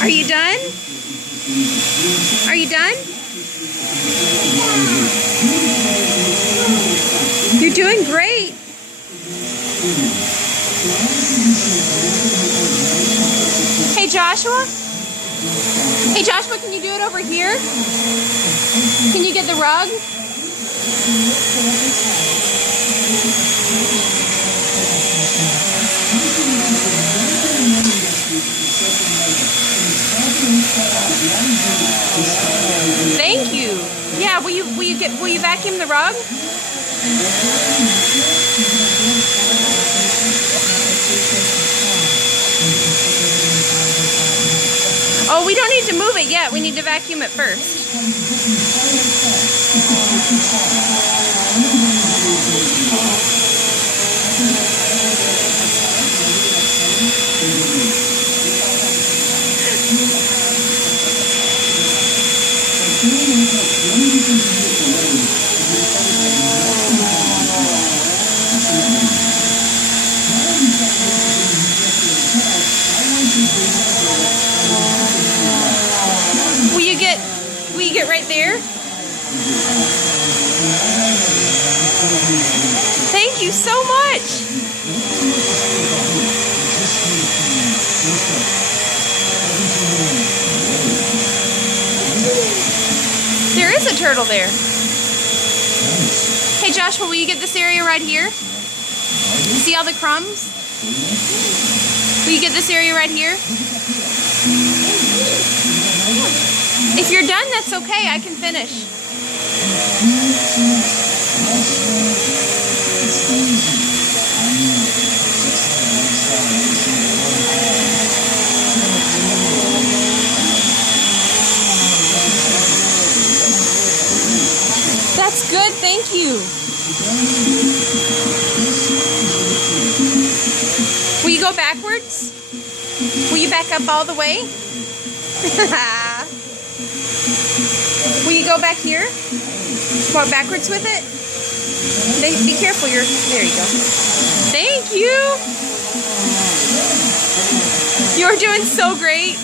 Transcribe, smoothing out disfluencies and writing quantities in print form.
Are you done? Are you done? You're doing great. Hey Joshua? Hey Joshua, can you do it over here? Can you get the rug? Thank you. Yeah, will you vacuum the rug? Oh, we don't need to move it yet. We need to vacuum it first. Will you get right there? Thank you so much. There is a turtle there. Hey Joshua, will you get this area right here? See all the crumbs? Will you get this area right here? If you're done, that's okay. I can finish. That's good. Thank you. Will you go backwards? Will you back up all the way? Will you go back here? Walk backwards with it? Be careful, there you go. Thank you! You're doing so great.